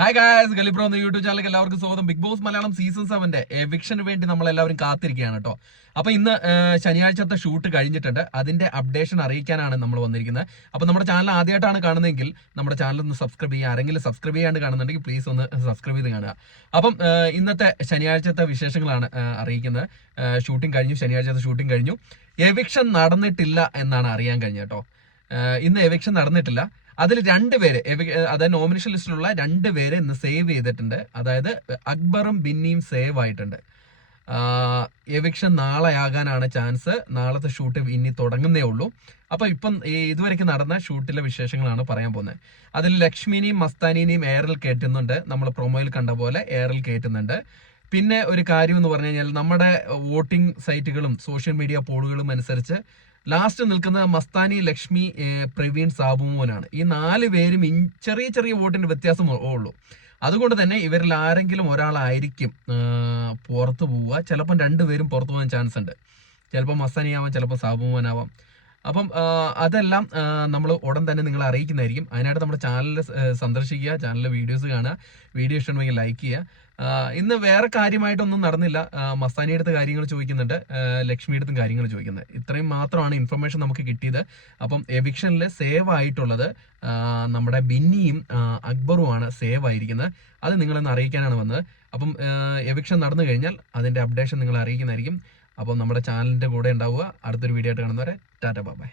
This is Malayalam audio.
ഹായ് ഗായ്സ്, ഗലിപ്രോ എന്ന യൂട്യൂബ് ചാനലിലേക്ക് എല്ലാവർക്കും സ്വാഗതം. ബിഗ് ബോസ് മലയാളം സീസൺ 7 എവിക്ഷന് വേണ്ടി നമ്മൾ എല്ലാവരും കാത്തിരിക്കുകയാണ് കേട്ടോ. അപ്പൊ ഇന്ന് ശനിയാഴ്ചത്തെ ഷൂട്ട് കഴിഞ്ഞിട്ടുണ്ട്. അതിന്റെ അപ്ഡേഷൻ അറിയിക്കാനാണ് നമ്മൾ വന്നിരിക്കുന്നത്. അപ്പൊ നമ്മുടെ ചാനൽ ആദ്യമായിട്ടാണ് കാണുന്നതെങ്കിൽ നമ്മുടെ ചാനൽ ഒന്ന് സബ്സ്ക്രൈബ് ചെയ്യുക. ആരെങ്കിലും സബ്സ്ക്രൈബ് ചെയ്യാണ്ട് കാണുന്നുണ്ടെങ്കിൽ പ്ലീസ് ഒന്ന് സബ്സ്ക്രൈബ് ചെയ്ത് കാണുക. അപ്പം ഇന്നത്തെ ശനിയാഴ്ചത്തെ വിശേഷങ്ങളാണ് അറിയിക്കുന്നത്. ഷൂട്ടിംഗ് കഴിഞ്ഞു, ശനിയാഴ്ചത്തെ ഷൂട്ടിംഗ് കഴിഞ്ഞു. എവിക്ഷൻ നടന്നിട്ടില്ല എന്നാണ് അറിയാൻ കഴിഞ്ഞത് കേട്ടോ. ഇന്ന് എവിക്ഷൻ നടന്നിട്ടില്ല. അതിൽ രണ്ടുപേര്, അതായത് നോമിനേഷൻ ലിസ്റ്റിലുള്ള രണ്ടുപേരെ ഇന്ന് സേവ് ചെയ്തിട്ടുണ്ട്. അതായത് അക്ബറും ബിന്നിയും സേവ് ആയിട്ടുണ്ട്. എവിക്ഷൻ നാളെ ആകാനാണ് ചാൻസ്. നാളത്തെ ഷൂട്ട് ഇനി തുടങ്ങുന്നേ ഉള്ളൂ. അപ്പൊ ഇപ്പം ഇതുവരെയ്ക്ക് നടന്ന ഷൂട്ടിലെ വിശേഷങ്ങളാണ് പറയാൻ പോകുന്നത്. അതിൽ ലക്ഷ്മിനെയും മസ്താനിനെയും എയറിൽ കയറ്റുന്നുണ്ട്. നമ്മൾ പ്രൊമോയിൽ കണ്ട പോലെ എയറിൽ കയറ്റുന്നുണ്ട്. പിന്നെ ഒരു കാര്യം എന്ന് പറഞ്ഞു കഴിഞ്ഞാൽ നമ്മുടെ വോട്ടിംഗ് സൈറ്റുകളും സോഷ്യൽ മീഡിയ പോളുകളും അനുസരിച്ച് ലാസ്റ്റ് നിൽക്കുന്നത് മസ്താനി, ലക്ഷ്മി, പ്രവീൺ, സാബുമോനാണ്. ഈ 4 പേരും ചെറിയ ചെറിയ വോട്ടിന്റെ വ്യത്യാസം ഉള്ളൂ. അതുകൊണ്ട് തന്നെ ഇവരിൽ ആരെങ്കിലും ഒരാളായിരിക്കും പുറത്തു പോവുക. ചിലപ്പം 2 പേരും പുറത്തു പോകാൻ ചാൻസ് ഉണ്ട്. ചിലപ്പോൾ മസ്താനി ആവാം, ചിലപ്പോൾ സാബുമോനാവാം. അപ്പം അതെല്ലാം നമ്മൾ ഉടൻ തന്നെ നിങ്ങളെ അറിയിക്കുന്നതായിരിക്കും. അതിനായിട്ട് നമ്മുടെ ചാനൽ സന്ദർശിക്കുക, ചാനലിലെ വീഡിയോസ് കാണുക, വീഡിയോ ഇഷ്ടമുണ്ടെങ്കിൽ ലൈക്ക് ചെയ്യുക. ഇന്ന് വേറെ കാര്യമായിട്ടൊന്നും നടന്നില്ല. മസ്താനി അടുത്ത കാര്യങ്ങൾ ചോദിക്കുന്നുണ്ട്, ലക്ഷ്മി അടുത്തും കാര്യങ്ങൾ ചോദിക്കുന്നത്. ഇത്രയും മാത്രമാണ് ഇൻഫർമേഷൻ നമുക്ക് കിട്ടിയത്. അപ്പം എവിക്ഷനിൽ സേവ് ആയിട്ടുള്ളത് നമ്മുടെ ബിന്നിയും അക്ബറുമാണ് സേവ് ആയിരിക്കുന്നത്. അത് നിങ്ങളെന്ന് അറിയിക്കാനാണ് വന്നത്. അപ്പം എവിക്ഷൻ നടന്നു കഴിഞ്ഞാൽ അതിന്റെ അപ്ഡേഷൻ നിങ്ങളെ അറിയിക്കുന്നതായിരിക്കും. അപ്പം നമ്മുടെ ചാനലിന്റെ കൂടെ ഉണ്ടാവുക. അടുത്തൊരു വീഡിയോ ആയിട്ട് കാണുന്നവരെ ടാറ്റ ബൈ.